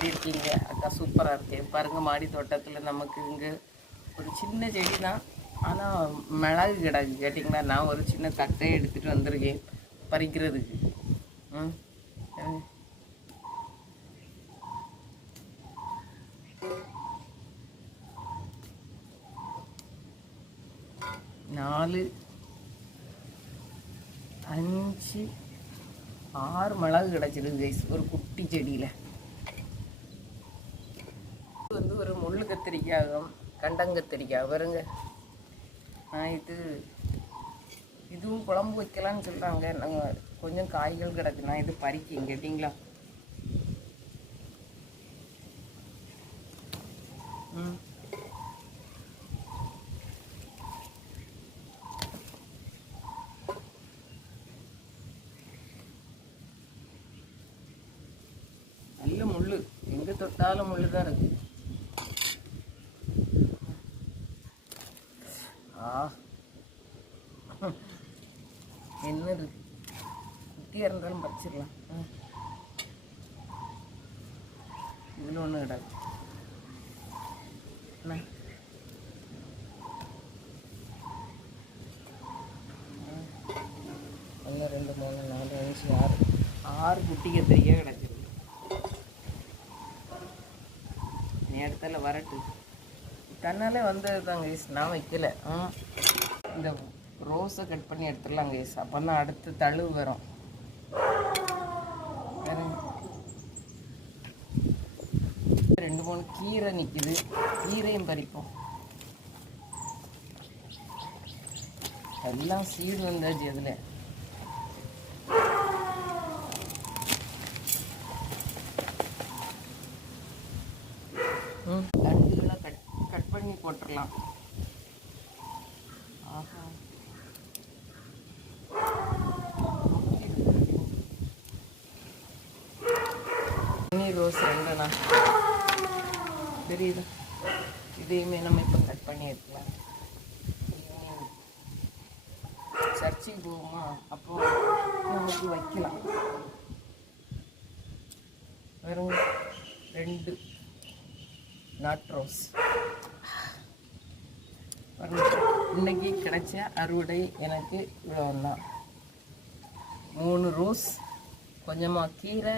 எப்படி இருக்கீங்க? அக்கா சூப்பராக இருக்கேன். பாருங்கள், மாடி தோட்டத்தில் நமக்கு இங்கே ஒரு சின்ன செடி தான், ஆனால் மிளகு கிடக்கு. கேட்டிங்கன்னா நான் ஒரு சின்ன தட்டையை எடுத்துகிட்டு வந்திருக்கேன் பறிக்கிறதுக்கு. ம் 4 5 6 மிளகு கிடச்சிருக்கு கைஸ், ஒரு குட்டி செடியில். வந்து ஒரு முள்ளு கத்திரிக்காயும் கண்டங்கத்திரிக்காய் வருங்க. நான் இதுவும் குழம்பு வைக்கலான்னு சொல்கிறாங்க. நாங்கள் கொஞ்சம் காய்கள் கிடக்கு, நான் இது பறிக்கேன். கேட்டிங்களா? ம் நல்ல முள், எங்கே தொட்டாலும் முள் தான் இருக்கு. என்னது குட்டியாக இருந்தாலும் பறிச்சிடலாம். இதில் ஒன்று கிடாது. ஒன்று 2 3 4 5 6 குட்டி கத்திரிக்காய் கிடச்சிருக்கு. இடத்துல வரட்டு தன்னாலே வந்தது தான் கைஸ், நான் வைக்கல. இந்த ரோஸை கட் பண்ணி எடுத்துடலாம் கைஸ், அப்போ தான் அடுத்து தழுவு வரும். 2 3 கீரை நிற்கிது, கீரையும் பறிப்போம். எல்லாம் சீடு வந்தாச்சு அதில். தண்டுகளை கட் பண்ணி போட்டுடலாம். ஆஹா, ரோஸ் 2 தெரியுது. இதையுமே நம்ம இப்போ கட் பண்ணி எடுக்கலாம். சர்ச்சுக்கு போவோமா, அப்போ நமக்கு வைக்கலாம். வெறும் 2 நாட் ரோஸ். இன்னைக்கு கிடைச்ச அறுவடை எனக்கு இவ்வளோதான். 3 ரோஸ், கொஞ்சமாக கீரை,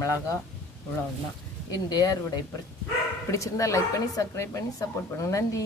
மிளகா, இவ்வளோதான் என்னுடைய அறுவடை. பிடிச்சிருந்தா லைக் பண்ணி சப்ஸ்கிரைப் பண்ணி சப்போர்ட் பண்ணுங்க. நன்றி.